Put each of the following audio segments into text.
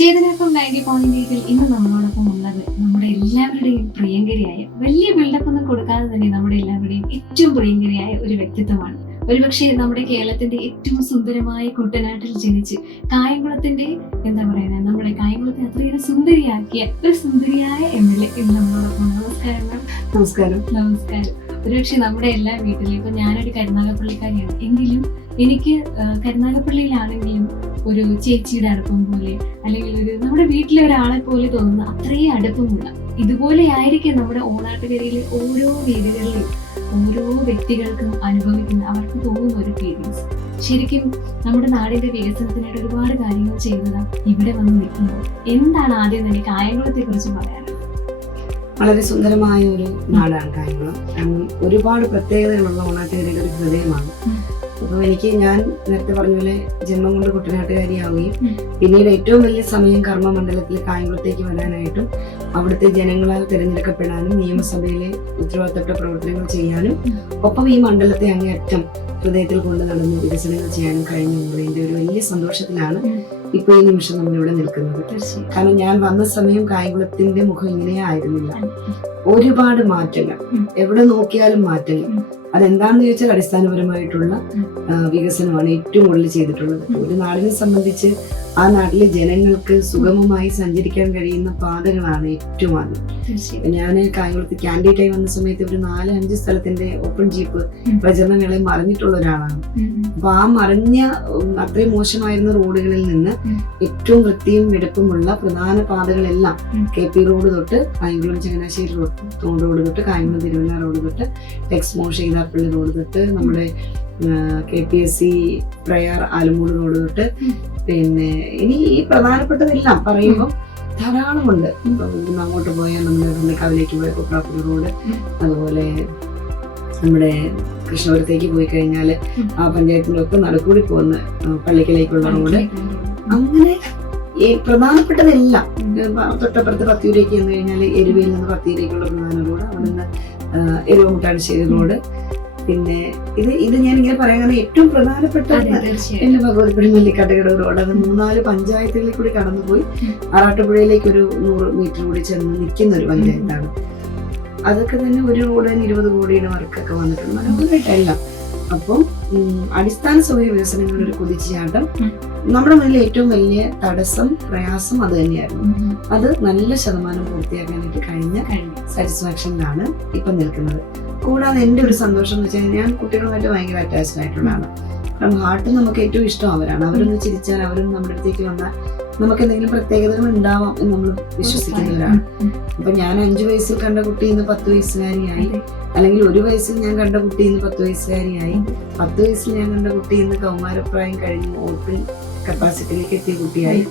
ചേതനപ്പം 90.8 ഇന്ന് നമ്മളോടൊപ്പം ഉള്ളത് നമ്മുടെ എല്ലാവരുടെയും പ്രിയങ്കരിയായ, വലിയ ബിൽഡപ്പ് ഒന്നും കൊടുക്കാതെ തന്നെ നമ്മുടെ എല്ലാവരുടെയും ഏറ്റവും പ്രിയങ്കരിയായ ഒരു വ്യക്തിത്വമാണ്. ഒരുപക്ഷെ നമ്മുടെ കേരളത്തിന്റെ ഏറ്റവും സുന്ദരമായ കുട്ടനാട്ടിൽ ജനിച്ച് കായംകുളത്തിന്റെ നമ്മുടെ കായംകുളത്തെ അത്രയേറെ സുന്ദരിയാക്കിയ ഒരു സുന്ദരിയായ MLA ഇന്ന് നമ്മളോടൊപ്പം. നമസ്കാരം മാം. നമസ്കാരം. ഒരുപക്ഷെ നമ്മുടെ എല്ലാ വീട്ടിലും, ഇപ്പൊ ഞാനൊരു കരുനാഗപ്പള്ളിക്കാരിയാണ് എങ്കിലും എനിക്ക് കരുനാഗപ്പള്ളിയിലാണെങ്കിലും ഒരു ചേച്ചിയുടെ അടുപ്പം പോലെ, അല്ലെങ്കിൽ ഒരു നമ്മുടെ വീട്ടിലെ ഒരാളെ പോലെ തോന്നുന്ന അത്രയും അടുപ്പമുള്ള, ഇതുപോലെ ആയിരിക്കും നമ്മുടെ ഓണാട്ടുകരയിലെ ഓരോ വീടുകളിലും ഓരോ വ്യക്തികൾക്കും അനുഭവിക്കുന്ന, അവർക്ക് തോന്നുന്ന ഒരു ഫീലിങ്സ്. ശരിക്കും നമ്മുടെ നാടിന്റെ വികസനത്തിനായിട്ട് ഒരുപാട് കാര്യങ്ങൾ ചെയ്തതാ ഇവിടെ വന്ന് നിൽക്കുമ്പോൾ. എന്താണ് ആദ്യം തന്നെ കായംകുളത്തെ കുറിച്ച് പറയാനുള്ളത്? വളരെ സുന്ദരമായ ഒരു നാടാണ് കായംകുളം. കാരണം ഒരുപാട് പ്രത്യേകതകളുള്ള ഓണാട്ടുകരയുടെ ഒരു ഹൃദയമാണ്. അപ്പോൾ ഞാൻ നേരത്തെ പറഞ്ഞ പോലെ ജന്മം കൊണ്ട് കുട്ടനാട്ടുകാരിയാവുകയും പിന്നീട് ഏറ്റവും വലിയ സമയം കർമ്മമണ്ഡലത്തിൽ കായംകുളത്തേക്ക് വരാനായിട്ടും അവിടുത്തെ ജനങ്ങളാൽ തിരഞ്ഞെടുക്കപ്പെടാനും നിയമസഭയിലെ ഉത്തരവാദിത്തപ്പെട്ട പ്രവർത്തനങ്ങൾ ചെയ്യാനും ഒപ്പം ഈ മണ്ഡലത്തെ അങ്ങേയറ്റം ഹൃദയത്തിൽ കൊണ്ട് നടന്ന് വികസനങ്ങൾ ചെയ്യാനും കഴിഞ്ഞതിന്റെ ഒരു വലിയ സന്തോഷത്തിലാണ് ഇപ്പൊ ഈ നിമിഷം നമ്മളിവിടെ നിൽക്കുന്നത്. കാരണം ഞാൻ വന്ന സമയം കായംകുളത്തിന്റെ മുഖം ഇങ്ങനെ ആയിരുന്നില്ല. ഒരുപാട് മാറ്റങ്ങൾ, എവിടെ നോക്കിയാലും മാറ്റങ്ങൾ. അതെന്താണെന്ന് ചോദിച്ചാൽ അടിസ്ഥാനപരമായിട്ടുള്ള വികസനമാണ് ഏറ്റവും കൂടുതൽ ചെയ്തിട്ടുള്ളത്. ഒരു നാടിനെ സംബന്ധിച്ച് ആ നാട്ടിലെ ജനങ്ങൾക്ക് സുഗമമായി സഞ്ചരിക്കാൻ കഴിയുന്ന പാതകളാണ് ഏറ്റവും ആദ്യം. ഞാൻ കായംകുളത്ത് ക്യാൻഡിഡേറ്റായി വന്ന സമയത്ത് ഒരു 4-5 സ്ഥലത്തിന്റെ ഓപ്പൺ ജീപ്പ് പ്രചരണ മേളയിൽ മറിഞ്ഞിട്ടുള്ള ഒരാളാണ്. അപ്പൊ ആ മറിഞ്ഞ അത്രയും മോശമായിരുന്ന റോഡുകളിൽ നിന്ന് ഏറ്റവും വൃത്തിയും വെടുപ്പുമുള്ള പ്രധാന പാതകളെല്ലാം KP റോഡ് തൊട്ട് കായംകുളം ചങ്ങനാശ്ശേരി റോഡ് തൊട്ട് കായംകുളം തിരുവല്ല റോഡ് തൊട്ട് ടെക്സ്മോ ഷെയ്താപ്പള്ളി റോഡ് തൊട്ട് നമ്മുടെ KPSC പ്രയാർ ആലമൂട് റോഡ് തൊട്ട് പിന്നെ ഇനി ഈ പ്രധാനപ്പെട്ടതെല്ലാം പറയുമ്പോൾ ധാരാളമുണ്ട്. അങ്ങോട്ട് പോയാൽ നമ്മുടെ വെള്ളിക്കാവിലേക്ക് പോയ കുപ്രാപ്പുഴ റോഡ്, അതുപോലെ നമ്മുടെ കൃഷ്ണപുരത്തേക്ക് പോയി കഴിഞ്ഞാൽ ആ പഞ്ചായത്തിന്റെ ഒക്കെ നടുക്കൂടി പോകുന്ന പള്ളിക്കലേക്കുള്ള റോഡ്, അങ്ങനെ ഈ പ്രധാനപ്പെട്ടതെല്ലാം. തൊട്ടപ്പുറത്ത് പത്തിയൂരേക്ക് ചെന്ന് കഴിഞ്ഞാൽ എരുവയിൽ നിന്ന് പത്തിയൂരേക്കുള്ള പ്രധാന റോഡ്, അവിടെ നിന്ന് എരുവമുട്ടാശ്ശേരി റോഡ്. പിന്നെ ഇത് ഞാൻ ഇങ്ങനെ പറയാൻ കാരണം ഏറ്റവും പ്രധാനപ്പെട്ട എന്റെ ഭഗവതിപ്പുഴ നെല്ലിക്കാട്ടുകട റോഡ്, അത് 3-4 പഞ്ചായത്തുകളിൽ കൂടി കടന്നുപോയി ആറാട്ടുപുഴയിലേക്ക് ഒരു 100 മീറ്റർ കൂടി ചെന്ന് നിൽക്കുന്ന ഒരു പഞ്ചായത്താണ്. അതൊക്കെ തന്നെ ഒരു റോഡിന് 20 കോടിയുടെ വർക്കൊക്കെ വന്നിട്ടുണ്ട്, മനോഹരമായിട്ടെല്ലാം. അപ്പം അടിസ്ഥാന സൗകര്യ വികസനങ്ങളുടെ ഒരു കുതിച്ചുചാട്ടം നമ്മുടെ മുന്നിൽ ഏറ്റവും വലിയ തടസ്സം, പ്രയാസം അത് തന്നെയായിരുന്നു. അത് നല്ല ശതമാനം പൂർത്തിയാക്കാനായിട്ട് കഴിഞ്ഞ സാറ്റിസ്ഫാക്ഷനിലാണ് ഇപ്പം നിൽക്കുന്നത്. കൂടാതെ എൻ്റെ ഒരു സന്തോഷം എന്ന് വെച്ചാൽ ഞാൻ കുട്ടികളുമായിട്ട് ഭയങ്കര അറ്റാച്ച്ഡ് ആയിട്ടുള്ളതാണ്. കാരണം ഹാർട്ട് നമുക്ക് ഏറ്റവും ഇഷ്ടം അവരാണ്. അവരൊന്ന് ചിരിച്ചാൽ, അവരൊന്ന് നമ്മുടെ അടുത്തേക്ക് വന്നാൽ നമുക്ക് എന്തെങ്കിലും പ്രത്യേകതകൾ ഉണ്ടാവാം എന്ന് നമ്മൾ വിശ്വസിക്കുന്നവരാണ്. അപ്പൊ ഞാൻ 5 വയസ്സിൽ കണ്ട കുട്ടി ഇന്ന് 10 വയസ്സുകാരിയായി, അല്ലെങ്കിൽ 1 വയസ്സിൽ ഞാൻ കണ്ട കുട്ടി ഇന്ന് 10 വയസ്സുകാരിയായി, 10 വയസ്സിൽ ഞാൻ കണ്ട കുട്ടി ഇന്ന് കൗമാരപ്രായം കഴിഞ്ഞ് ഓപ്പൺ കപ്പാസിറ്റിയിലേക്ക് എത്തിയ കുട്ടിയായി,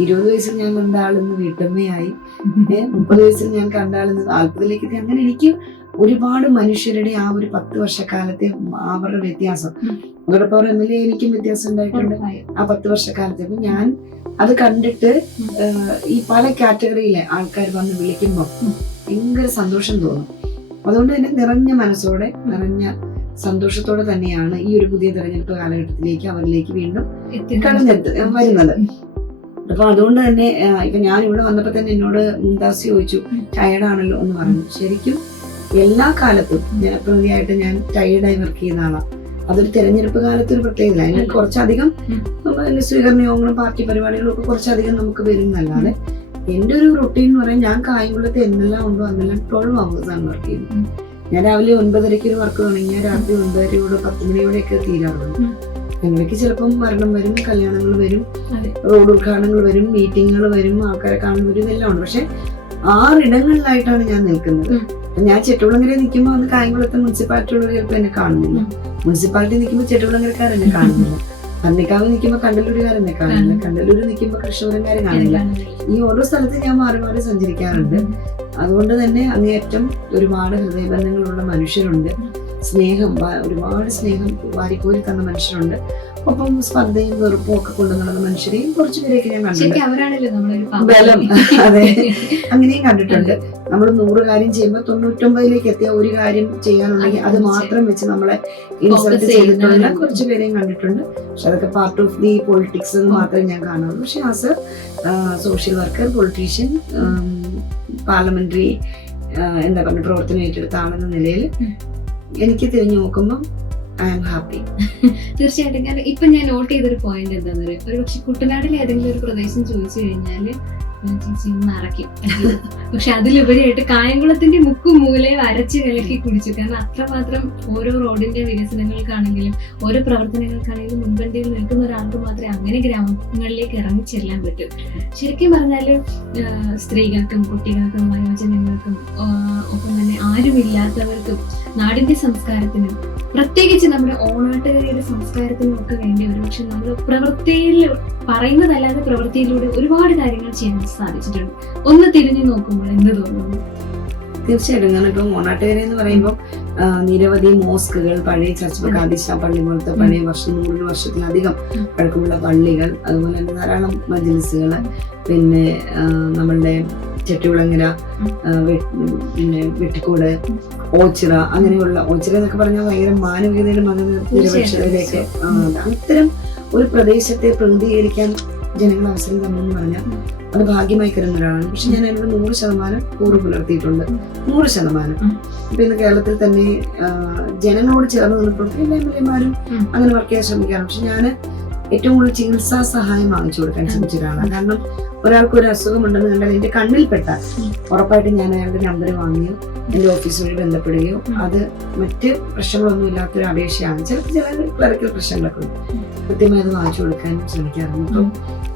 20 വയസ്സിൽ ഞാൻ കണ്ട ആളിന്ന് വീട്ടമ്മയായി, 30 വയസ്സിൽ ഞാൻ കണ്ട ആളിന്ന് 40ലേക്ക് എത്തി. അങ്ങനെ എനിക്ക് ഒരുപാട് മനുഷ്യരുടെ ആ ഒരു 10 വർഷക്കാലത്തെ അവരുടെ വ്യത്യാസം, അതോടൊപ്പം MLA എനിക്കും വ്യത്യാസം ഉണ്ടായിട്ടുണ്ട് ആ 10 വർഷക്കാലത്തെ. അപ്പൊ ഞാൻ അത് കണ്ടിട്ട് ഈ പല കാറ്റഗറിയിലെ ആൾക്കാർ വന്ന് വിളിക്കുമ്പോൾ ഭയങ്കര സന്തോഷം തോന്നും. അതുകൊണ്ട് തന്നെ നിറഞ്ഞ മനസ്സോടെ, നിറഞ്ഞ സന്തോഷത്തോടെ തന്നെയാണ് ഈ ഒരു പുതിയ തെരഞ്ഞെടുപ്പ് കാലഘട്ടത്തിലേക്ക് അവരിലേക്ക് വീണ്ടും വരുന്നത്. അപ്പൊ അതുകൊണ്ട് തന്നെ ഇപ്പൊ ഞാൻ ഇവിടെ വന്നപ്പോ തന്നെ എന്നോട് മുംതാസ് ചോദിച്ചു, ടയർഡാണല്ലോ എന്ന് പറഞ്ഞു. ശരിക്കും എല്ലാ കാലത്തും ജനപ്രതിനിധിയായിട്ട് ഞാൻ ടയർഡായി വർക്ക് ചെയ്യുന്ന ആളാണ്. അതൊരു തെരഞ്ഞെടുപ്പ് കാലത്ത് ഒരു പ്രത്യേകത. അതിന് കുറച്ചധികം സ്വീകരണ യോഗങ്ങളും പാർട്ടി പരിപാടികളും ഒക്കെ കുറച്ചധികം നമുക്ക് വരുന്നല്ലാതെ എന്റെ ഒരു റൊട്ടീൻ എന്ന് പറയാൻ, ഞാൻ കായംകുളത്ത് എന്തെല്ലാം ഉണ്ടോ അന്നെല്ലാം 12 അവേഴ്സാണ് വർക്ക് ചെയ്യുന്നത്. ഞാൻ രാവിലെ 9:30 ഒരു വർക്ക് തുടങ്ങിയാൽ രാത്രി 9:30 10 മണിയോടെയൊക്കെ തീരാറുണ്ട്. എനിക്ക് ചിലപ്പം മരണം വരും, കല്യാണങ്ങൾ വരും, റോഡ് ഉദ്ഘാടനങ്ങൾ വരും, മീറ്റിങ്ങുകൾ വരും, ആൾക്കാരെ കാണുന്ന വരും, ഇതെല്ലാം ഉണ്ട്. പക്ഷെ 6 ഇടങ്ങളിലായിട്ടാണ് ഞാൻ നിൽക്കുന്നത്. ഞാൻ ചെട്ടുകുളങ്ങര നിൽക്കുമ്പോൾ അന്ന് കായംകുളത്തെ മുനിസിപ്പാലിറ്റി ഉള്ളവർ ചിലപ്പോൾ എന്നെ കാണുന്നില്ല, മുനിസിപ്പാലിറ്റി നിൽക്കുമ്പോൾ ചെട്ടുകുളങ്ങരക്കാരെന്നെ കാണുന്നില്ല, പന്നിക്കാവ് നിൽക്കുമ്പോൾ കണ്ടല്ലൂരുകാരെന്നെ കാണില്ല, കണ്ടല്ലൂർ നിൽക്കുമ്പോൾ കൃഷ്ണപുരംകാരെ കാണില്ല. ഈ ഓരോ സ്ഥലത്ത് ഞാൻ മാറി മാറി സഞ്ചരിക്കാറുണ്ട്. അതുകൊണ്ട് തന്നെ അങ്ങേയറ്റം ഒരുപാട് ഹൃദയബന്ധങ്ങളുള്ള മനുഷ്യരുണ്ട്, സ്നേഹം, ഒരുപാട് സ്നേഹം വാരിക്കോരി തന്ന മനുഷ്യരുണ്ട്. ഒപ്പം സ്പർദ്ധയും വെറുപ്പും ഒക്കെ കൊണ്ടു നടന്ന മനുഷ്യരെയും കുറച്ചുപേരെയൊക്കെ ഞാൻ കണ്ടിട്ടുണ്ട്. ബലം, അതെ, അങ്ങനെയും കണ്ടിട്ടുണ്ട്. നമ്മൾ 100 കാര്യം ചെയ്യുമ്പോൾ 99ലേക്ക് എത്തിയ ഒരു കാര്യം ചെയ്യാനുണ്ടെങ്കിൽ അത് മാത്രം വെച്ച് നമ്മളെ ഇൻസൾട്ട് ചെയ്തിട്ടുള്ള കുറച്ച് പേരെയും കണ്ടിട്ടുണ്ട്. പക്ഷെ അതൊക്കെ പാർട്ട് ഓഫ് ദി പൊളിറ്റിക്സ് എന്ന് മാത്രമേ ഞാൻ കാണുള്ളൂ. പക്ഷെ as A social worker, politician, parliamentary എന്താ പറയുക പ്രവർത്തനം ഏറ്റെടുത്ത ആളെന്ന നിലയിൽ എനിക്ക് തിരിഞ്ഞു നോക്കുമ്പോൾ ഐ ആം ഹാപ്പി. തീർച്ചയായിട്ടും. കാരണം ഇപ്പൊ ഞാൻ നോട്ട് ചെയ്തൊരു പോയിന്റ് എന്താന്ന് പറയുക, ഒരു പക്ഷെ കുട്ടനാട്ടിലെ ഏതെങ്കിലും ഒരു പ്രദേശം ചോദിച്ചു കഴിഞ്ഞാല് ചേച്ചി ഒന്ന് അറയ്ക്കും. പക്ഷെ അതിലുപരിയായിട്ട് കായംകുളത്തിന്റെ മുക്കും മൂലയും അരച്ച് കലക്കി കുടിച്ചു. കാരണം അത്രമാത്രം ഓരോ റോഡിന്റെ വികസനങ്ങൾക്കാണെങ്കിലും ഓരോ പ്രവർത്തനങ്ങൾക്കാണെങ്കിലും മുൻപന്തിയിൽ നിൽക്കുന്ന ഒരാൾക്ക് മാത്രമേ അങ്ങനെ ഗ്രാമങ്ങളിലേക്ക് ഇറങ്ങി ചെല്ലാൻ പറ്റൂ. ശരിക്കും പറഞ്ഞാല് സ്ത്രീകൾക്കും കുട്ടികൾക്കും വയോജനങ്ങൾക്കും ഒപ്പം തന്നെ ആരുമില്ലാത്തവർക്കും നാടിന്റെ സംസ്കാരത്തിനും പ്രത്യേകിച്ച് നമ്മുടെ ഓണാട്ടുകരയുടെ സംസ്കാരത്തിനും ഒക്കെ വേണ്ടി ഒരുപക്ഷെ നമ്മൾ പ്രവൃത്തിയിൽ പറയുന്നതല്ലാതെ പ്രവൃത്തിയിലൂടെ ഒരുപാട് കാര്യങ്ങൾ ചെയ്യാൻ സാധിച്ചിട്ടുണ്ട്. ഒന്ന് തിരിഞ്ഞു നോക്കുമ്പോൾ എന്ത് തോന്നുന്നു? തീർച്ചയായിട്ടും. കാരണം ഇപ്പം ഓണാട്ടുകര എന്ന് പറയുമ്പോൾ നിരവധി മോസ്കുകൾ, പഴയ ചർച്ച് കാദിശ പള്ളി പോലത്തെ പഴയ 100 വർഷത്തിലധികം പഴക്കമുള്ള പള്ളികൾ, അതുപോലെ തന്നെ ധാരാളം മജ്ലിസുകൾ, പിന്നെ നമ്മളുടെ ചെട്ടികുളങ്ങര, പിന്നെ വെട്ടിക്കോട്, ഓച്ചിറ, അങ്ങനെയുള്ള ഓച്ചിറ എന്നൊക്കെ പറഞ്ഞാൽ ഭയങ്കര മാനവികതയുടെ മതനിരപേക്ഷതയിലേക്ക് അത്തരം ഒരു പ്രദേശത്തെ പ്രതിനിധീകരിക്കാൻ ജനങ്ങൾ അവസരം തന്നെന്ന് പറഞ്ഞാൽ അത് ഭാഗ്യമായി കരുതുന്ന ഒരാളാണ്. പക്ഷെ ഞാൻ അതിനോട് 100% കൂറ് പുലർത്തിയിട്ടുണ്ട്. 100%. ഇപ്പൊ ഇന്ന് കേരളത്തിൽ തന്നെ ജനങ്ങളോട് ചേർന്ന് നിന്നപ്പോൾ എല്ലാ എംഎൽഎമാരും അങ്ങനെ വർക്ക് ചെയ്യാൻ ശ്രമിക്കാറ്. പക്ഷെ ഞാൻ ഏറ്റവും കൂടുതൽ ചികിത്സാ സഹായം വാങ്ങിച്ചു കൊടുക്കാൻ ശ്രമിച്ച ഒരാളാണ്. കാരണം ഒരാൾക്ക് ഒരു അസുഖമുണ്ടെന്ന് കണ്ടാൽ എന്റെ കണ്ണിൽപ്പെട്ടാൽ ഉറപ്പായിട്ടും ഞാൻ അയാളുടെ നമ്പർ വാങ്ങിയോ എന്റെ ഓഫീസ് വഴി ബന്ധപ്പെടുകയോ, അത് മറ്റ് പ്രശ്നങ്ങളൊന്നും ഇല്ലാത്തൊരു അപേക്ഷയാണ്. ചില ക്ലറിക്കൽ പ്രശ്നങ്ങളൊക്കെ ഉണ്ട്, കൃത്യമായി അത് വാങ്ങിച്ചു കൊടുക്കാൻ ശ്രമിക്കാറുണ്ട്. ഇപ്പം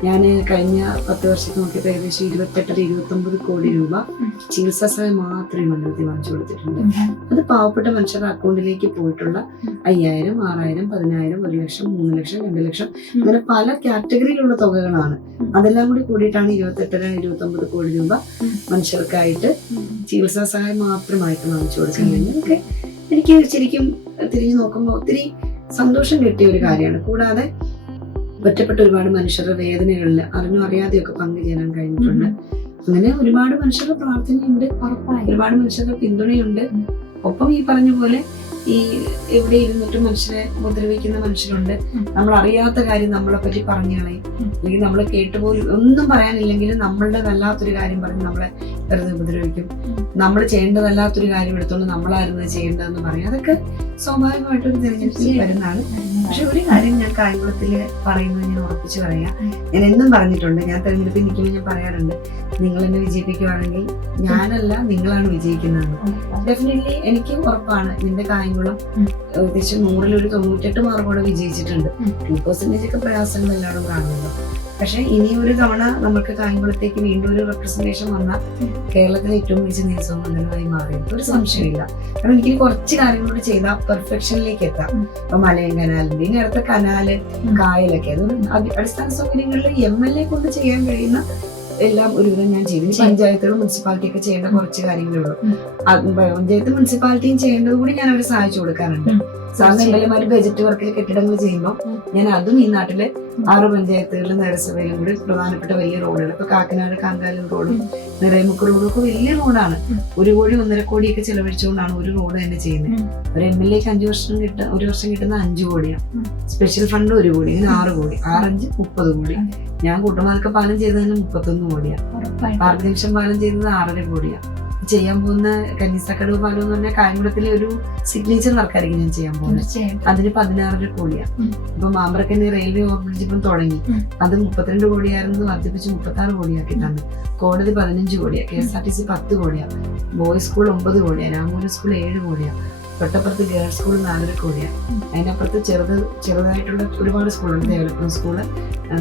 ഞാൻ കഴിഞ്ഞ 10 വർഷത്തിൽ നോക്കിയപ്പോൾ ഏകദേശം 28-29 കോടി രൂപ ചികിത്സാ സഹായം മാത്രമേ മണ്ഡലത്തിൽ വാങ്ങിച്ചു കൊടുത്തിട്ടുണ്ട്. അത് പാവപ്പെട്ട മനുഷ്യരുടെ അക്കൗണ്ടിലേക്ക് പോയിട്ടുള്ള 5000, 6000, 10000, 1 ലക്ഷം, 3 ലക്ഷം, 2 ലക്ഷം, അങ്ങനെ പല കാറ്റഗറിയിലുള്ള തുകകളാണ്. അതെല്ലാം കൂടി കൂടിയിട്ടാണ് 28-29 കോടി രൂപ മനുഷ്യർക്കായിട്ട് ചികിത്സാ സഹായം മാത്രമായിട്ട് വാങ്ങിച്ചു കൊടുക്കാൻ കഴിഞ്ഞത്. അതൊക്കെ എനിക്ക് ശരിക്കും തിരിഞ്ഞു നോക്കുമ്പോൾ ഒത്തിരി സന്തോഷം കിട്ടിയ ഒരു കാര്യമാണ്. കൂടാതെ ഒറ്റപ്പെട്ട ഒരുപാട് മനുഷ്യരുടെ വേദനകളിൽ അറിഞ്ഞോ അറിയാതെയൊക്കെ പങ്കുചേരാൻ കഴിഞ്ഞിട്ടുണ്ട്. അങ്ങനെ ഒരുപാട് മനുഷ്യരുടെ പ്രാർത്ഥനയുണ്ട്, ഒരുപാട് മനുഷ്യരുടെ പിന്തുണയുണ്ട്. ഒപ്പം ഈ പറഞ്ഞ പോലെ ഈ എവിടെ ഇരുന്നിട്ട് മനുഷ്യരെ ഉപദ്രവിക്കുന്ന മനുഷ്യരുണ്ട്. നമ്മൾ അറിയാത്ത കാര്യം നമ്മളെ പറ്റി പറഞ്ഞു കളയും, അല്ലെങ്കിൽ നമ്മൾ കേട്ടുപോലും ഒന്നും പറയാനില്ലെങ്കിലും നമ്മളുടെ വല്ലാത്തൊരു കാര്യം പറഞ്ഞ് നമ്മളെ വെറുതെ ഉപദ്രവിക്കും. നമ്മൾ ചെയ്യേണ്ടതല്ലാത്തൊരു കാര്യം എടുത്തോണ്ട് നമ്മളായിരുന്നു ചെയ്യേണ്ടതെന്ന് പറയും. അതൊക്കെ സ്വാഭാവികമായിട്ടൊരു തിരഞ്ഞെടുപ്പിൽ വരുന്നതാണ്. പക്ഷെ ഒരു കാര്യം ഞാൻ കായംകുളത്തില് പറയുന്നത് ഞാൻ ഉറപ്പിച്ച് പറയാം, ഞാൻ എന്നും പറഞ്ഞിട്ടുണ്ട്, ഞാൻ തെരഞ്ഞെടുപ്പിൽ നിൽക്കുമ്പോൾ ഞാൻ പറയാറുണ്ട്, നിങ്ങൾ എന്നെ വിജയിപ്പിക്കുകയാണെങ്കിൽ ഞാനല്ല നിങ്ങളാണ് വിജയിക്കുന്നതെന്ന്. ഡെഫിനറ്റ്ലി എനിക്ക് ഉറപ്പാണ് നിന്റെ കായംകുളം ഏകദേശം 100-ൽ 98 മാർക്കോടെ വിജയിച്ചിട്ടുണ്ട്. 2% ഒക്കെ പ്രയാസങ്ങൾ എല്ലാവരും കാണുന്നുണ്ട്. പക്ഷെ ഇനി ഒരു തവണ നമുക്ക് കായംകുളത്തേക്ക് വീണ്ടും ഒരു റെപ്രസെന്റേഷൻ വന്നാൽ കേരളത്തിലെ ഏറ്റവും മികച്ച നിയമസഭാ മണ്ഡലമായി മാറിയിട്ട് ഒരു സംശയമില്ല. കാരണം എനിക്ക് കുറച്ച് കാര്യങ്ങളോട് ചെയ്താൽ പെർഫെക്ഷനിലേക്ക് എത്താം. ഇപ്പൊ മലയം കനാലിന്റെ ഇനി അടുത്ത കനാല്, കായലൊക്കെ, അത് അടിസ്ഥാന സൗകര്യങ്ങളിൽ MLA കൊണ്ട് ചെയ്യാൻ കഴിയുന്ന എല്ലാം ഒരുവിധം ഞാൻ ചെയ്തു. പഞ്ചായത്തുകളും മുനിസിപ്പാലിറ്റി ഒക്കെ ചെയ്യേണ്ട കുറച്ച് കാര്യങ്ങളേ ഉള്ളൂ. പഞ്ചായത്ത് മുനിസിപ്പാലിറ്റിയും ചെയ്യേണ്ടത് കൂടി ഞാൻ അവരെ സഹായിച്ചു കൊടുക്കാറുണ്ട്. സാറിന് MLA ബജറ്റ് വർക്കിൽ കെട്ടിടങ്ങൾ ചെയ്യുമ്പോൾ ഞാൻ അതും ഈ നാട്ടിലെ 6 പഞ്ചായത്തുകളിലും നഗരസഭയിലും കൂടി പ്രധാനപ്പെട്ട വലിയ റോഡുകൾ, ഇപ്പൊ കാക്കനാട് കാങ്കാലൂർ റോഡും നിറയമുക്ക് റോഡും ഒക്കെ വലിയ റോഡാണ്. 1 കോടി 1.5 കോടിയൊക്കെ ചെലവഴിച്ചുകൊണ്ടാണ് ഒരു റോഡ് തന്നെ ചെയ്യുന്നത്. ഒരു MLAക്ക് 1 വർഷം കിട്ടുന്ന 5 കോടിയാണ്. സ്പെഷ്യൽ ഫണ്ട് 1 കോടി, ഇങ്ങനെ 6 കോടി, 6-5 30 കോടി. ഞാൻ കൂട്ടമാർക്ക് പാലം ചെയ്തതിന് 31 കോടിയാണ്. പാർക്ക് ജംഗ്ഷൻ പാലം ചെയ്തത് 6.5 കോടിയാണ്. ചെയ്യാൻ പോകുന്ന കന്നീസക്കടവ് പാലം എന്ന് പറഞ്ഞാൽ കായംകുളത്തിലെ ഒരു സിഗ്നേച്ചർ വർക്കായിരിക്കും ഞാൻ ചെയ്യാൻ പോകുന്നത്. അതിന് 16.5 കോടിയാണ്. ഇപ്പൊ മാമ്പ്രക്കന്നി റെയിൽവേ ഓവർബ്രിഡ്ജ് ഇപ്പം തുടങ്ങി, അത് 32 കോടിയായിരുന്നു, വർദ്ധിപ്പിച്ച് 36 കോടിയാക്കി തന്നു. കോടതി 15 കോടിയാണ്, KSRTC 10 കോടിയാണ്, ബോയ്സ് സ്കൂൾ 9 കോടിയാണ്, രാമൂര് സ്കൂൾ 7 കോടിയാണ്, തൊട്ടപ്പുറത്ത് ഗേൾസ് സ്കൂൾ 4.5 കോടിയാണ്. അതിനപ്പുറത്ത് ചെറുതായിട്ടുള്ള ഒരുപാട് സ്കൂളുണ്ട്. ഡെവലപ്മെന്റ് സ്കൂള്,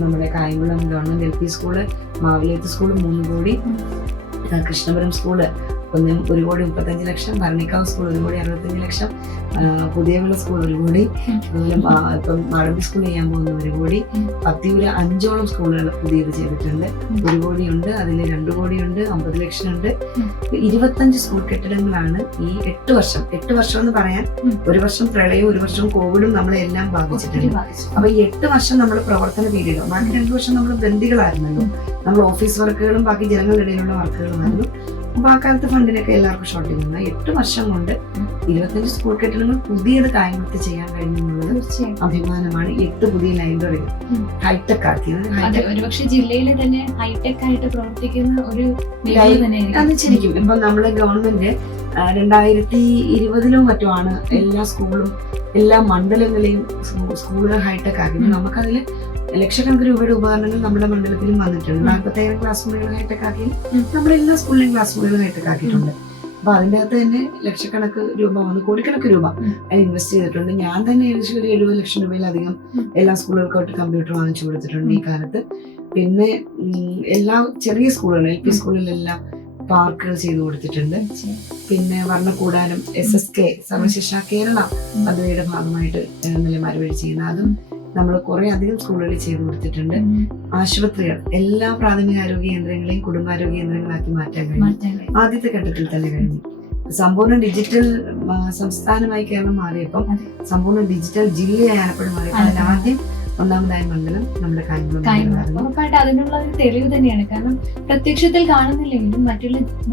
നമ്മുടെ Kayamkulam government LP school, Mavileth school 3 കോടി, കൃഷ്ണപുരം സ്കൂള് 1 കോടി 35 ലക്ഷം, ഭരണിക്കാവ് സ്കൂൾ 1 കോടി 65 ലക്ഷം, പുതിയവിള സ്കൂൾ 1 കോടി, അതുപോലെ ഇപ്പം മാടമ്പി സ്കൂൾ ചെയ്യാൻ പോകുന്ന 1 കോടി, പത്തിയൂര് 5ഓളം സ്കൂളുകൾ പുതിയത് ചെയ്തിട്ടുണ്ട്. 1 കോടിയുണ്ട്, അതിൽ 2 കോടിയുണ്ട്, 50 ലക്ഷം ഉണ്ട്. 25 സ്കൂൾ കെട്ടിടങ്ങളാണ് ഈ 8 വർഷം. 8 വർഷം എന്ന് പറയാൻ 1 വർഷം പ്രളയവും 1 വർഷം കോവിഡും നമ്മളെല്ലാം ബാധിച്ചിട്ടുണ്ട്. അപ്പൊ ഈ 8 വർഷം നമ്മൾ പ്രവർത്തന പീരീഡോ, ബാക്കി 2 വർഷം നമ്മൾ ബന്ദികളായിരുന്നല്ലോ. നമ്മൾ ഓഫീസ് വർക്കുകളും ബാക്കി ജനങ്ങളുടെ ഇടയിലുള്ള വർക്കുകളുമായിരുന്നു. അപ്പൊ ആ കാലത്ത് ഫണ്ടിനൊക്കെ എല്ലാവർക്കും ഷോർട്ടേജ് ഉണ്ട്. 8 വർഷം കൊണ്ട് 25 സ്കൂൾ കെട്ടിടങ്ങൾ പുതിയത് കായംകുളത്ത് ചെയ്യാൻ കഴിഞ്ഞു എന്നുള്ളത് തീർച്ചയായും അഭിമാനമാണ്. 8 പുതിയ ലൈബ്രറികൾ ഹൈടെക് ആക്കിയത്. അതെ, ഒരുപക്ഷെ ജില്ലയിലെ തന്നെ ഹൈടെക് ആയിട്ട് പ്രവർത്തിക്കുന്ന ഒരു മേഖല തന്നെയായിരിക്കും. അത് ശരിക്കും ഇപ്പൊ നമ്മളെ ഗവൺമെന്റ് 2020 മറ്റോ ആണ് എല്ലാ സ്കൂളും എല്ലാ മണ്ഡലങ്ങളെയും സ്കൂളുകൾ ഹൈടെക് ആക്കി. നമുക്കതിൽ ലക്ഷക്കണക്കിന് രൂപയുടെ ഉപകരണങ്ങൾ നമ്മുടെ മണ്ഡലത്തിലും വന്നിട്ടുണ്ട്. 47 ക്ലാസ് മുറികൾ ഹൈടെക് ആക്കി നമ്മുടെ എല്ലാ സ്കൂളിലെയും ക്ലാസ് മുറികൾ ഹൈടെക് ആക്കിയിട്ടുണ്ട്. അപ്പൊ അതിന്റെ അകത്ത് തന്നെ ലക്ഷക്കണക്ക് രൂപ വന്ന് കോടിക്കണക്ക് രൂപ അതിൽ ഇൻവെസ്റ്റ് ചെയ്തിട്ടുണ്ട്. ഞാൻ തന്നെ ഏകദേശം ഒരു 70 ലക്ഷം രൂപയിലധികം എല്ലാ സ്കൂളുകൾക്കായിട്ട് കമ്പ്യൂട്ടർ വാങ്ങിച്ചു കൊടുത്തിട്ടുണ്ട് ഈ കാലത്ത്. പിന്നെ എല്ലാ ചെറിയ സ്കൂളുകൾ LP സ്കൂളിലെല്ലാം പാർക്കുകൾ ചെയ്തു കൊടുത്തിട്ടുണ്ട്. പിന്നെ വർണ്ണക്കൂടാരം SSK സർവശിക്ഷ കേരള പദ്ധതിയുടെ ഭാഗമായിട്ട് നിലമാര് വഴി ചെയ്യുന്ന അതും നമ്മൾ കുറെ അധികം സ്കൂളുകളിൽ ചെയ്തു കൊടുത്തിട്ടുണ്ട്. ആശുപത്രികൾ എല്ലാ പ്രാഥമിക ആരോഗ്യ കേന്ദ്രങ്ങളെയും കുടുംബാരോഗ്യ കേന്ദ്രങ്ങളാക്കി മാറ്റാൻ കഴിഞ്ഞു. ആദ്യത്തെ ഘട്ടത്തിൽ തന്നെ കഴിഞ്ഞു. സമ്പൂർണ്ണ ഡിജിറ്റൽ സംസ്ഥാനമായി കേരളം മാറിയപ്പം സമ്പൂർണ്ണ ഡിജിറ്റൽ ജില്ലയായി ആലപ്പുഴ മാറിയപ്പോൾ അതിലാദ്യം ഒന്നാമതായ മണ്ഡലം നമ്മുടെ കായംകുളം. ഉറപ്പായിട്ട് അതിനുള്ള ഒരു തെളിവ് തന്നെയാണ്. കാരണം പ്രത്യക്ഷത്തിൽ കാണുന്നില്ലെങ്കിലും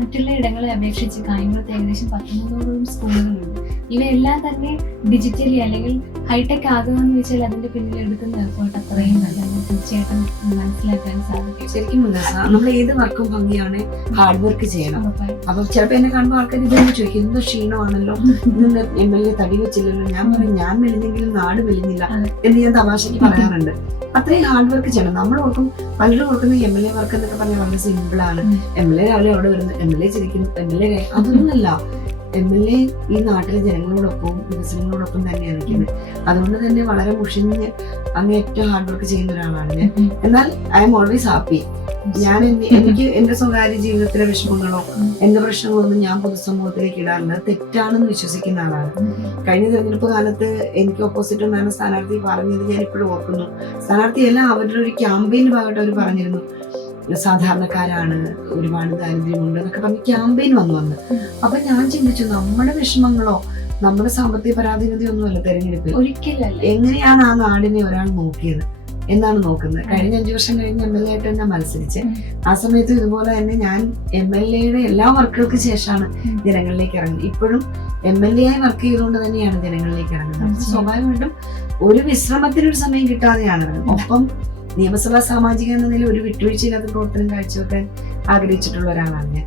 മറ്റുള്ള ഇടങ്ങളെ അപേക്ഷിച്ച് കായംകുളത്ത് ഏകദേശം 19 സ്കൂളുകളുണ്ട്. ഇവയെല്ലാം തന്നെ ഡിജിറ്റലി അല്ലെങ്കിൽ ഹൈടെക് ആകുക എന്ന് വെച്ചാൽ അതിന്റെ പിന്നിൽ എടുക്കുന്ന എഫേർട്ട് അത്രയും നല്ലതാണ്. തീർച്ചയായിട്ടും മനസ്സിലാക്കാൻ സാധിക്കും. ശരിക്കും നമ്മൾ ഏത് വർക്കും ഭംഗിയാണ് ഹാർഡ് വർക്ക് ചെയ്യണം. അപ്പൊ ചിലപ്പോ എന്നെ കാണുമ്പോൾ ആൾക്കാർ ഇതൊന്നും ചോദിക്കും, എന്തോ ക്ഷീണമാണല്ലോ, ഇന്ന് MLA തടി വെച്ചില്ലല്ലോ. ഞാൻ പറയും ഞാൻ മെലിഞ്ഞെങ്കിലും നാട് മെലിഞ്ഞില്ല എന്ന് ഞാൻ തമാശക്ക് പറയാറുണ്ട്. അത്രയും ഹാർഡ് വർക്ക് ചെയ്യണം. നമ്മൾ ഓർക്കും, പലരും ഓർക്കുന്ന MLA വർക്ക് എന്നൊക്കെ പറഞ്ഞാൽ വളരെ സിമ്പിൾ ആണ്. MLA രാവിലെ അവിടെ വരുന്നു, MLA ചിരിക്കുന്നു, MLA അതൊന്നുമല്ല. MLA ഈ നാട്ടിലെ ജനങ്ങളോടൊപ്പം വികസനങ്ങളോടൊപ്പം തന്നെയാണ് നിൽക്കുന്നത്. അതുകൊണ്ട് തന്നെ വളരെ മുഷിഞ്ഞ് അങ്ങേറ്റവും ഹാർഡ് വർക്ക് ചെയ്യുന്ന ഒരാളാണ് ഞാൻ. എന്നാൽ ഐ എം ഓൾവേസ് ഹാപ്പി. എനിക്ക് എന്റെ സ്വകാര്യ ജീവിതത്തിലെ വിഷമങ്ങളോ എന്റെ പ്രശ്നങ്ങളോ ഒന്നും ഞാൻ പൊതുസമൂഹത്തിലേക്ക് ഇടാറില്ല. തെറ്റാണെന്ന് വിശ്വസിക്കുന്ന ആളാണ്. കഴിഞ്ഞ തെരഞ്ഞെടുപ്പ് കാലത്ത് എനിക്ക് ഓപ്പോസിറ്റ് ഉണ്ടായിരുന്ന സ്ഥാനാർത്ഥി പറഞ്ഞത് ഞാൻ ഇപ്പോഴും ഓർക്കുന്നു. സ്ഥാനാർത്ഥിയല്ല, അവരുടെ ഒരു ക്യാമ്പയിൻ ഭാഗമായിട്ട് അവർ പറഞ്ഞിരുന്നു, സാധാരണക്കാരാണ്, ഒരുപാട് ദാരിദ്ര്യമുണ്ട് എന്നൊക്കെ പറഞ്ഞ് ക്യാമ്പയിൻ വന്നു. അപ്പൊ ഞാൻ ചിന്തിച്ചു, നമ്മുടെ വിഷമങ്ങളോ നമ്മുടെ സാമ്പത്തിക പരാധീനതയൊന്നുമല്ല തെരഞ്ഞെടുപ്പിൽ. ഒരിക്കലല്ല. എങ്ങനെയാണ് ആ നാടിനെ ഒരാൾ നോക്കിയത് എന്നാണ് നോക്കുന്നത്. കഴിഞ്ഞ 5 വർഷം കഴിഞ്ഞ് MLA ആയിട്ട് തന്നെ മത്സരിച്ച് ആ സമയത്ത് ഇതുപോലെ തന്നെ ഞാൻ MLAയുടെ എല്ലാ വർക്കുകൾക്ക് ശേഷമാണ് ജനങ്ങളിലേക്ക് ഇറങ്ങുന്നത്. ഇപ്പോഴും MLA ആയി വർക്ക് ചെയ്തുകൊണ്ട് തന്നെയാണ് ജനങ്ങളിലേക്ക് ഇറങ്ങുന്നത്. സ്വാഭാവികമായിട്ടും ഒരു വിശ്രമത്തിനൊരു സമയം കിട്ടാതെയാണ്. ഒപ്പം നിയമസഭാ സാമാജിക എന്ന നിലയിൽ ഒരു വിട്ടുവീഴ്ചയില്ലാത്ത പ്രവർത്തനം കാഴ്ചവെക്കാൻ ആഗ്രഹിച്ചിട്ടുള്ള ഒരാളാണ് ഞാൻ.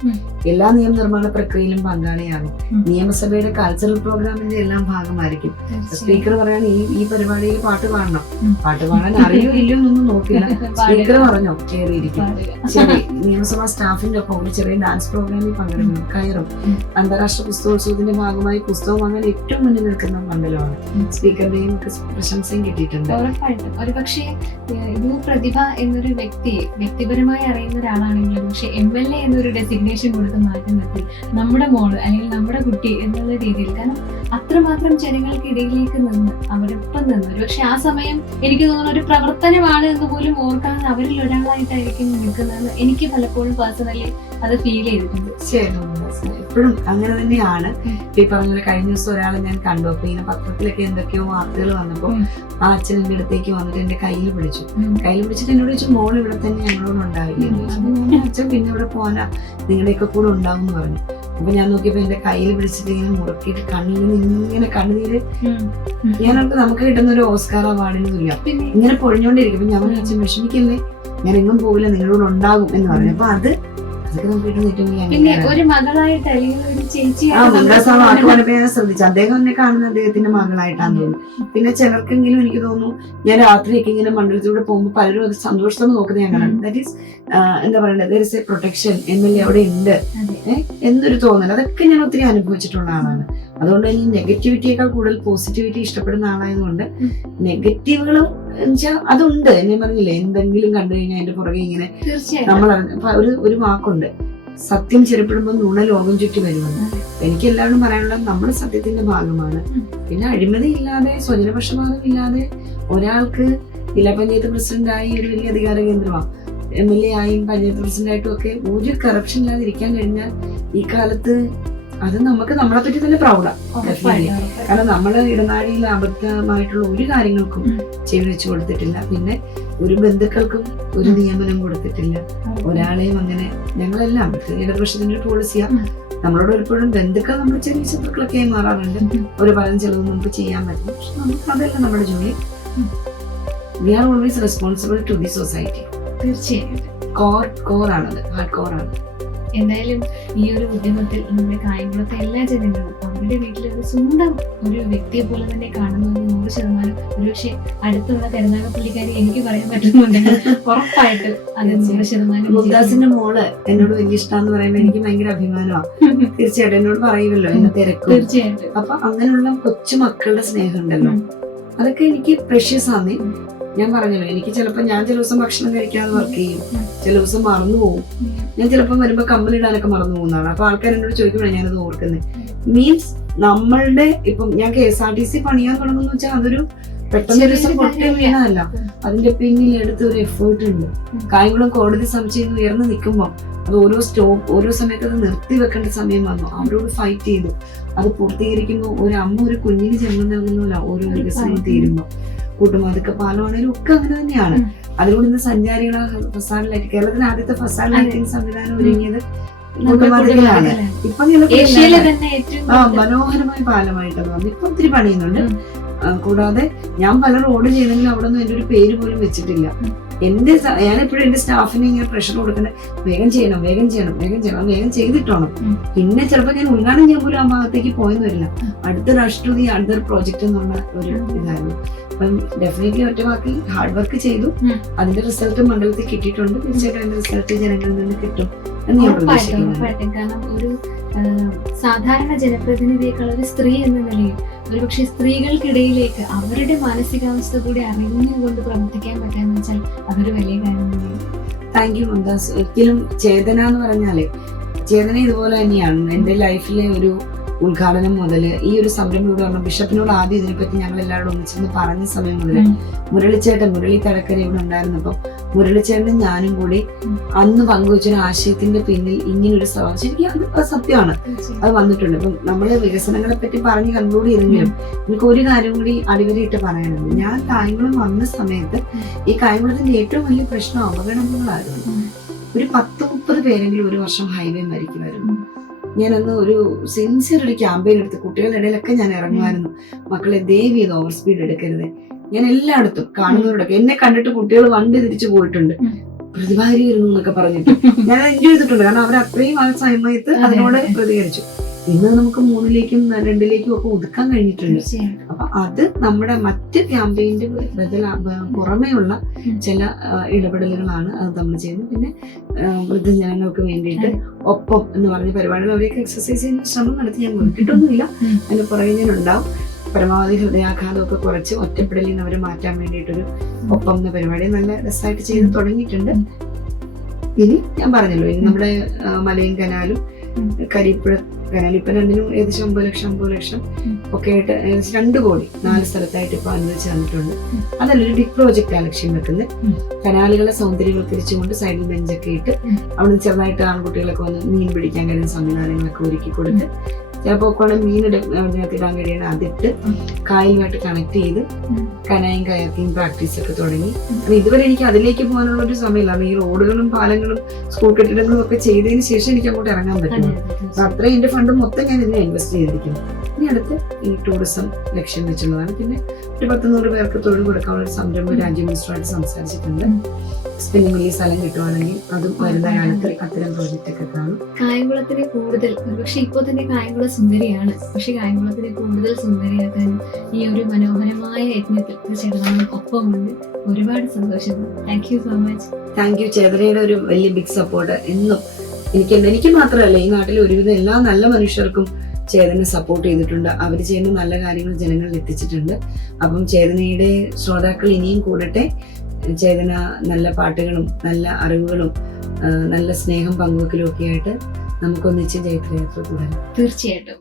എല്ലാ നിയമനിർമ്മാണ പ്രക്രിയയിലും പങ്കാളിയാകും. നിയമസഭയുടെ കൾച്ചറൽ പ്രോഗ്രാമിന്റെ എല്ലാം ഭാഗമായിരിക്കും. സ്പീക്കർ പറയാണ് ഈ പരിപാടിയിൽ പാട്ട് പാടണം, പാട്ട് പാടാൻ അറിയോ ഇല്ലയോ എന്നൊന്നും നോക്കില്ല. സ്പീക്കർ പറഞ്ഞോ കയറിയിരിക്കും. ശരി, നിയമസഭാ സ്റ്റാഫിന്റെ ഒപ്പം ഒരു ചെറിയ ഡാൻസ് പ്രോഗ്രാമിൽ പങ്കെടുക്കണം, കയറും. അന്താരാഷ്ട്ര പുസ്തകോത്സവത്തിന്റെ ഭാഗമായി പുസ്തകം വാങ്ങാൻ ഏറ്റവും മുന്നിൽ നിൽക്കുന്ന മണ്ഡലമാണ്. സ്പീക്കറുടെയും ഒക്കെ പ്രശംസയും കിട്ടിയിട്ടുണ്ട്. ഒരുപക്ഷെ പ്രതിഭ എന്നൊരു വ്യക്തിപരമായി അറിയുന്ന ഒരാളാണെങ്കിലും പക്ഷെ MLA എന്നൊരു ഡെസിഗ്നേഷൻ കൊടുത്ത് മാറ്റി നിർത്തി നമ്മുടെ മോള് അല്ലെങ്കിൽ നമ്മുടെ കുട്ടി എന്നുള്ള രീതിയിൽ, കാരണം അത്രമാത്രം ജനങ്ങൾക്കിടയിലേക്ക് നിന്ന് അവരൊപ്പം നിന്ന് ഒരുപക്ഷെ ആ സമയം എനിക്ക് തോന്നുന്ന ഒരു പ്രവർത്തനമാണ് എന്ന് പോലും ഓർക്കാതെ അവരിൽ ഒരാളായിട്ടായിരിക്കും നിൽക്കുന്നതെന്ന് എനിക്ക് പലപ്പോഴും പേഴ്സണലി അത് ഫീൽ ചെയ്തിട്ടുണ്ട്. എപ്പോഴും അങ്ങനെ തന്നെയാണ്. ഈ പറഞ്ഞ കഴിഞ്ഞ ദിവസം ഒരാളെ ഞാൻ കണ്ടു. അപ്പൊ ഇങ്ങനെ പത്രത്തിലൊക്കെ എന്തൊക്കെയോ വാർത്തകൾ വന്നപ്പോ ആ അച്ഛൻ എന്റെ അടുത്തേക്ക് വന്നിട്ട് എന്റെ കയ്യിൽ പിടിച്ചിട്ട് എന്നോട് ചോദിച്ചു, മോൾ ഇവിടെ തന്നെ ഞങ്ങളോട് ഉണ്ടാവില്ലേ? അപ്പൊ ഞാൻ അച്ഛൻ പിന്നെ ഇവിടെ പോകാനാ, നിങ്ങളുടെയൊക്കെ കൂടെ ഉണ്ടാവും എന്ന് പറഞ്ഞു. അപ്പൊ ഞാൻ നോക്കിയപ്പോ എന്റെ കയ്യിൽ പിടിച്ചിട്ട് ഇങ്ങനെ മുറുക്കിയിട്ട് കണ്ണിൽ നിന്ന് ഇങ്ങനെ കണ്ണുനീര്, ഞാനൊക്കെ നമുക്ക് കിട്ടുന്ന ഒരു ഓസ്കാർ അവാർഡിന് തുല്യം ഇങ്ങനെ പൊഴിഞ്ഞോണ്ടിരിക്കും. അപ്പൊ ഞാൻ അച്ഛൻ വിഷമിക്കല്ലേ, ഞാൻ എങ്ങും പോകില്ല, നിങ്ങളോട് ഉണ്ടാകും എന്ന് പറഞ്ഞു. അപ്പൊ അത് പിന്നെ ഒരു മകളായിട്ട് അല്ലെങ്കിൽ ഒരു ഞാൻ ശ്രദ്ധിച്ചു. അദ്ദേഹം എന്നെ കാണുന്ന അദ്ദേഹത്തിന്റെ മകളായിട്ടാന്ന് തോന്നുന്നു. പിന്നെ ചിലർക്കെങ്കിലും എനിക്ക് തോന്നുന്നു, ഞാൻ രാത്രിയൊക്കെ ഇങ്ങനെ മണ്ഡലത്തിലൂടെ പോകുമ്പോൾ പലരും അത് സന്തോഷത്തോടെ നോക്കുന്നത് ഞാൻ കാണാം. ദാറ്റ് ഈസ് എന്താ പറയണ്ടത്, there is a protection, MLA അവിടെ ഉണ്ട് എന്നൊരു തോന്നൽ. അതൊക്കെ ഞാൻ ഒത്തിരി അനുഭവിച്ചിട്ടുള്ള ആളാണ്. അതുകൊണ്ട് തന്നെ നെഗറ്റിവിറ്റിയേക്കാൾ കൂടുതൽ പോസിറ്റിവിറ്റി ഇഷ്ടപ്പെടുന്ന ആളായതുകൊണ്ട് നെഗറ്റീവുകളും അതുണ്ട്. എന്നെ പറഞ്ഞില്ലേ, എന്തെങ്കിലും കണ്ടു കഴിഞ്ഞാൽ അതിന്റെ പുറകെ ഇങ്ങനെ നമ്മൾ ഒരു വാക്കുണ്ട്, സത്യം ചെറുപ്പെടുമ്പോൾ നുണ ലോകം ചുറ്റി വരുമെന്ന്. എനിക്ക് എല്ലാവരും പറയാനുള്ളത് നമ്മൾ സത്യത്തിന്റെ ഭാഗമാണ്. പിന്നെ അഴിമതി ഇല്ലാതെ, സ്വജനപക്ഷപാതം ഇല്ലാതെ ഒരാൾക്ക് ജില്ലാ പഞ്ചായത്ത് പ്രസിഡന്റായി ഒരു വലിയ അധികാര കേന്ദ്രമാണ്, MLA ആയും പഞ്ചായത്ത് പ്രസിഡന്റായിട്ടും ഒക്കെ ഒരു കറപ്ഷൻ ഇല്ലാതെ ഇരിക്കാൻ കഴിഞ്ഞാൽ ഈ കാലത്ത് അത് നമുക്ക് നമ്മളെ പറ്റി തന്നെ പ്രൗഡാണ്. ഉറപ്പായിട്ടും, ഉറപ്പായിട്ടും. കാരണം നമ്മള് ഇടനാഴിയിൽ അബദ്ധമായിട്ടുള്ള ഒരു കാര്യങ്ങൾക്കും ചെവി വെച്ചു കൊടുത്തിട്ടില്ല. പിന്നെ ഒരു ബന്ധുക്കൾക്കും ഒരു നിയമനം കൊടുത്തിട്ടില്ല. ഒരാളെയും അങ്ങനെ ഞങ്ങളെല്ലാം ഇടതുപക്ഷത്തിന്റെ ഒരു പോളിസിയാ. നമ്മളോട് എപ്പോഴും ബന്ധുക്കൾ നമ്മൾ ചെറിയ ശത്രുക്കളൊക്കെ മാറാറുണ്ട്. ഒരു പറയുന്ന ചിലവ് നമുക്ക് ചെയ്യാൻ പറ്റും. പക്ഷെ നമുക്ക് അതല്ല നമ്മുടെ ജോലി. We are always responsible to the society. തീർച്ചയായിട്ടും കോറാണത്, ഹാർഡ് കോറാണ്. എന്തായാലും ഈ ഒരു ഉദ്യമത്തിൽ നമ്മുടെ കായംകുളത്തെ എല്ലാ ജനങ്ങളും അവരുടെ വീട്ടിലൊരു സ്വന്തം ഒരു വ്യക്തിയെ പോലെ തന്നെ കാണുന്നത് 100%. ഒരുപക്ഷെ അടുത്തുള്ള കരുനാഗപ്പള്ളിക്കാരി എനിക്ക് പറയാൻ പറ്റുന്നുണ്ടെങ്കിൽ ഉറപ്പായിട്ട് അത് 100%. മുംതാസിന്റെ മോള് എന്നോട് വലിയ ഇഷ്ടമാന്ന് പറയുമ്പോൾ എനിക്ക് ഭയങ്കര അഭിമാനമാണ്. തീർച്ചയായിട്ടും എന്നോട് പറയുമല്ലോ എന്നെ തിരക്കും. തീർച്ചയായിട്ടും. അപ്പൊ അങ്ങനെയുള്ള കൊച്ചു മക്കളുടെ സ്നേഹം ഉണ്ടല്ലോ, അതൊക്കെ എനിക്ക് പ്രഷ്യസ് ആണ്. ഞാൻ പറഞ്ഞല്ലോ, എനിക്ക് ചിലപ്പോൾ ഞാൻ ചില ദിവസം ഭക്ഷണം കഴിക്കാതെ വർക്ക് ചെയ്യും, ചില ദിവസം മറന്നു പോകും. ഞാൻ ചിലപ്പോൾ വരുമ്പോൾ കമ്മലിടാനൊക്കെ മറന്നു പോകുന്നതാണ്. അപ്പൊ ആൾക്കാർ എന്നോട് ചോദിക്കുമ്പോഴാണ് ഞാനത് ഓർക്കുന്നത്. മീൻസ് നമ്മളുടെ ഇപ്പം ഞാൻ KSRTC പണിയാൻ തുടങ്ങുന്ന വെച്ചാൽ അതൊരു പെട്ടെന്ന് ഒരു ദിവസം പൊട്ടി വീണതല്ല. അതിന്റെ പിന്നിൽ എടുത്ത ഒരു എഫേർട്ട് ഉണ്ട്. കായംകുളം കോടതി സമുച്ചയം ഉയർന്നു നിൽക്കുമ്പോൾ അത് ഓരോ സമയത്ത് അത് നിർത്തി വെക്കേണ്ട സമയം വന്നു. അവരോട് ഫൈറ്റ് ചെയ്തു. അത് പൂർത്തീകരിക്കുമ്പോൾ ഒരു അമ്മ ഒരു കുഞ്ഞിന് ജന്മം നൽകുന്നില്ല. ഓരോ വികസനം തീരുമ്പോൾ കൂട്ടുമാതൊക്കെ പാലമാണേലും ഒക്കെ അങ്ങനെ തന്നെയാണ്. അതിലൂടെ ഇന്ന് സഞ്ചാരികളെ ഫസാഡ് ലൈറ്റ്, കേരളത്തിലെ ആദ്യത്തെ ഫസാഡ് ലൈറ്റിംഗ് സംവിധാനം ഒരുങ്ങിയത് കൂട്ടുമാതിരികളാണ്. ഇപ്പൊ മനോഹരമായ പാലമായിട്ടത് വന്നു. ഇപ്പൊ ഒത്തിരി പണിയുന്നുണ്ട്. കൂടാതെ ഞാൻ പല റോഡ് ചെയ്തെങ്കിലും അവിടെ ഒന്നും എന്റെ ഒരു പേര് പോലും വെച്ചിട്ടില്ല. ഞാനെപ്പോഴും എന്റെ സ്റ്റാഫിനെ ഇങ്ങനെ പ്രഷർ കൊടുക്കണേ, വേഗം ചെയ്യണം, വേഗം ചെയ്യണം, വേഗം ചെയ്യണം, വേഗം ചെയ്തിട്ടോണം. പിന്നെ ചിലപ്പോൾ ഞാൻ ഉദ്ഘാടനം ചെയ്യാൻ പോലും ആ ഭാഗത്തേക്ക് പോയെന്ന് വരില്ല. അടുത്ത രാഷ്ട്രീയ അടുത്തൊരു പ്രോജക്റ്റ് എന്നുള്ള ഒരു ഇതായിരുന്നു. അപ്പം ഡെഫിനറ്റ്ലി ഒറ്റ വാക്കിൽ ഹാർഡ് വർക്ക് ചെയ്തു. അതിന്റെ റിസൾട്ട് മണ്ഡലത്തിൽ കിട്ടിയിട്ടുണ്ട്. തീർച്ചയായിട്ടും അതിന്റെ റിസൾട്ട് ജനങ്ങളിൽ നിന്ന് കിട്ടും എന്ന് ഞാൻ പ്രതീക്ഷിക്കുന്നു. കാരണം ഒരു സാധാരണ ജനപ്രതിനിധിയേക്കാൾ ഒരു സ്ത്രീ എന്ന നിലയിൽ ഒരുപക്ഷെ സ്ത്രീകൾക്കിടയിലേക്ക് അവരുടെ മാനസികാവസ്ഥ കൂടി അറിഞ്ഞുകൊണ്ട് പ്രവർത്തിക്കാൻ പറ്റാന്ന് വെച്ചാൽ അതൊരു വലിയ കാര്യം തന്നെയാണ്. Thank you Mumtaz. ഒരിക്കലും ചേതന എന്ന് പറഞ്ഞാലേ ചേതന ഇതുപോലെ തന്നെയാണ്. എൻ്റെ ലൈഫിലെ ഒരു ഉദ്ഘാടനം മുതൽ ഈ ഒരു സംരംഭം ഇവിടെ വന്ന ബിഷപ്പിനോട് ആദ്യം ഇതിനെപ്പറ്റി ഞങ്ങൾ എല്ലാവരും ഒന്നിച്ചെന്ന് പറഞ്ഞ സമയം മുതൽ മുരളി തടക്കര ഇവിടെ ഉണ്ടായിരുന്നപ്പം മുരളിച്ചേട്ടനും ഞാനും കൂടി അന്ന് പങ്കുവച്ചൊരു ആശയത്തിന്റെ പിന്നിൽ ഇങ്ങനൊരു ശരിക്കും അത് സത്യമാണ്, അത് വന്നിട്ടുണ്ട്. ഇപ്പം നമ്മള് വികസനങ്ങളെ പറ്റി പറഞ്ഞ് കൺക്ലൂഡ് ചെയ്തെങ്കിലും എനിക്ക് ഒരു കാര്യം കൂടി അടിവരയിട്ട് പറയാനുണ്ട്. ഞാൻ കായംകുളം വന്ന സമയത്ത് ഈ കായംകുളത്തിന്റെ ഏറ്റവും വലിയ പ്രശ്നം അപകടങ്ങളായിരുന്നു. ഒരു 10-30 പേരെങ്കിലും ഒരു വർഷം ഹൈവേ മരിക്കുമായിരുന്നു. ഞാനന്ന് ഒരു സിൻസിയർ ഒരു ക്യാമ്പയിൻ എടുത്ത് കുട്ടികളുടെ ഇടയിലൊക്കെ ഞാൻ ഇറങ്ങുമായിരുന്നു. മക്കളെ ദയവ് ചെയ്ത് ഓവർ സ്പീഡ് എടുക്കരുത്. ഞാൻ എല്ലായിടത്തും കാണുന്നവരൊക്കെ എന്നെ കണ്ടിട്ട് കുട്ടികൾ വണ്ടി തിരിച്ചു പോയിട്ടുണ്ട്, പ്രതിഭാരി വരുന്നു എന്നൊക്കെ പറഞ്ഞിട്ട് ഞാൻ എൻജോയ് ചെയ്തിട്ടുണ്ട്. കാരണം അവർ അത്രയും ആ സമയത്ത് അതിനോട് പ്രതികരിച്ചു. ഇന്ന് നമുക്ക് 3ലേക്കും 2ലേക്കും ഒക്കെ ഒതുക്കാൻ കഴിഞ്ഞിട്ടുണ്ട്. അപ്പൊ അത് നമ്മുടെ മറ്റ് ക്യാമ്പയിന്റെ പുറമേയുള്ള ചില ഇടപെടലുകളാണ് അത് നമ്മൾ ചെയ്യുന്നത്. പിന്നെ വൃദ്ധജനങ്ങൾക്ക് വേണ്ടിയിട്ട് ഒപ്പം എന്ന് പറഞ്ഞ പരിപാടികൾ അവരെയൊക്കെ എക്സസൈസ് ചെയ്യുന്ന ശ്രമം നടത്തി ഞാൻ നോക്കിയിട്ടൊന്നുമില്ല. അതിന് പുറകെ ഞാനുണ്ടാവും. പരമാവധി ഹൃദയാഘാതമൊക്കെ കുറച്ച് ഒറ്റപ്പെടലിൽ നിന്ന് അവരെ മാറ്റാൻ വേണ്ടിയിട്ടൊരു ഒപ്പം എന്ന പരിപാടി നല്ല രസമായിട്ട് ചെയ്ത് തുടങ്ങിയിട്ടുണ്ട്. ഇനി ഞാൻ പറഞ്ഞല്ലോ, ഇനി നമ്മുടെ മലയും കനാലും കരിപ്പുഴ കനാൽ ഇപ്പൊ രണ്ടിനും ഏകദേശം 50 ലക്ഷം ഒക്കെ ആയിട്ട് ഏകദേശം 2 കോടി 4 സ്ഥലത്തായിട്ട് ഇപ്പൊ അനുവദിച്ച് തന്നിട്ടുണ്ട്. അതല്ലൊരു ബിഗ് പ്രോജക്റ്റാണ് ലക്ഷ്യം വെക്കുന്നത്. കനാലുകളെ സൗന്ദര്യവൽക്കരിച്ചുകൊണ്ട് സൈഡിൽ ബെഞ്ചൊക്കെ ഇട്ട് അവിടെ ചെറുതായിട്ട് ആൺകുട്ടികളൊക്കെ വന്ന് മീൻ പിടിക്കാൻ കഴിയുന്ന സംവിധാനങ്ങളൊക്കെ ഒരുക്കി കൊടുത്ത് ചിലപ്പോൾ മീൻ അതിനകത്ത് ഇടാൻ കഴിയണം. അതിട്ട് കായലുമായിട്ട് കണക്ട് ചെയ്ത് കനായും കയാക്കിങ് പ്രാക്ടീസ് ഒക്കെ തുടങ്ങി. ഇതുവരെ എനിക്ക് അതിലേക്ക് പോകാനുള്ള ഒരു സമയമില്ല. ഈ റോഡുകളും പാലങ്ങളും സ്കൂൾ കെട്ടിടങ്ങളും ഒക്കെ ചെയ്തതിന് ശേഷം എനിക്ക് അങ്ങോട്ട് ഇറങ്ങാൻ പറ്റും. അത്രയും എന്റെ ഫണ്ട് മൊത്തം ഞാൻ ഇതിനെ ഇൻവെസ്റ്റ് ചെയ്തിരിക്കുന്നു. ഇനി അടുത്ത് ഈ ടൂറിസം ലക്ഷ്യം വെച്ചുള്ളതാണ്. പിന്നെ ഒരു 10-100 പേർക്ക് തൊഴിൽ കൊടുക്കാനുള്ള ഒരു സംരംഭം രാജ്യ മിനിസ്റ്ററുമായിട്ട് സംസാരിച്ചിട്ടുണ്ട്. സ്പിന്നിംഗ് മില്ലിൽ സ്ഥലം കിട്ടുവാണെങ്കിൽ അതും വരുന്ന കാലത്ത് അത്തരം പ്രോജക്റ്റ് ഒക്കെ കാണും. കായംകുളത്തിന് കൂടുതൽ, പക്ഷെ ഇപ്പോൾ തന്നെ കായംകുളം സുന്ദരിയാണ്, പക്ഷെ കായംകുളത്തിന് കൂടുതൽ സുന്ദരിയാക്കാൻ ഈ ഒരു മനോഹരമായ യജ്ഞത്തിൽ തീർച്ചയായിട്ടും ഒപ്പമുണ്ട്. ഒരുപാട് സന്തോഷം. Thank you so much. Thank you. ചേതനയുടെ ഒരു വലിയ ബിഗ് സപ്പോർട്ട് എന്നും എനിക്ക് മാത്രമല്ല ഈ നാട്ടിലെ ഒരുവിധം എല്ലാ നല്ല മനുഷ്യർക്കും ചേതന സപ്പോർട്ട് ചെയ്തിട്ടുണ്ട്. അവർ ചെയ്യുന്ന നല്ല കാര്യങ്ങൾ ജനങ്ങളിൽ എത്തിച്ചിട്ടുണ്ട്. അപ്പം ചേതനയുടെ ശ്രോതാക്കൾ ഇനിയും കൂടട്ടെ. ചേതന നല്ല പാട്ടുകളും നല്ല അറിവുകളും നല്ല സ്നേഹം പങ്കുവെക്കലും ഒക്കെ ആയിട്ട് നമുക്കൊന്നിച്ച് ജൈത്രയാത്ര തുടരാം. തീർച്ചയായിട്ടും.